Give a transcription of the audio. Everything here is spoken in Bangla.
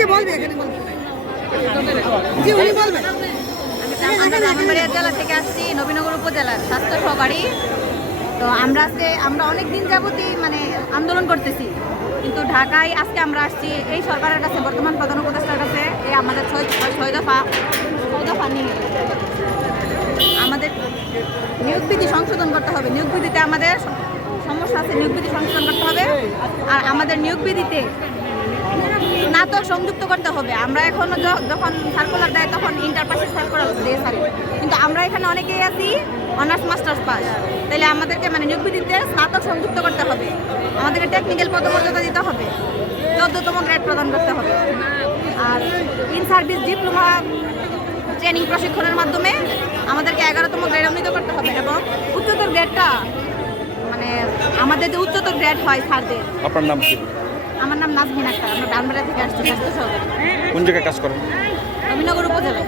যে বলবে এখানে বলবে জি উনি বলবেন। আমরা ব্রাহ্মণবাড়িয়া জেলা থেকে আসছি, নবীনগর উপজেলার স্বাস্থ্য সহকারী। তো আমরা অনেক দিন যাবতই মানে আন্দোলন করতেছি, কিন্তু ঢাকায় আজকে আমরা আসছি এই সরকারের কাছে, বর্তমান প্রধান উপদেষ্টার কাছে। এই আমাদের ছয় দফা নিয়ে আমাদের নিয়োগ বিধি সংশোধন করতে হবে। নিয়োগ বিধিতে আমাদের সমস্যা আছে, নিয়োগ বিধি সংশোধন করতে হবে। আর আমাদের নিয়োগ বিধিতে স্নাতক সংযুক্ত করতে হবে। আমরা এখনো যখন সার্কুলার দেয় তখন ইন্টার পাসে সার্কুলার দিয়ে সারি, কিন্তু আমরা এখানে অনেকেই আছি অনার্স মাস্টার্স পাস। তাহলে আমাদেরকে মানে নিয়োগ বিধিতে স্নাতক সংযুক্ত করতে হবে, আমাদেরকে টেকনিক্যাল পদমর্যাদা দিতে হবে, 14তম গ্রেড প্রদান করতে হবে। আর ইন সার্ভিস ডিপ্লোমা ট্রেনিং প্রশিক্ষণের মাধ্যমে আমাদেরকে 11তম গ্রেড উন্নীত করতে হবে। এবং উচ্চতর গ্রেডটা মানে আমাদের যে উচ্চতর গ্রেড হয় স্যারদের। আপনার নাম কি? আমার নাম নাজমিন আক্তার, আমরা ব্রাহ্মণবাড়িয়া থেকে আসছি, স্বাস্থ্য সহকারী। কোন জায়গায় কাজ করেন? নবীনগর উপজেলায়।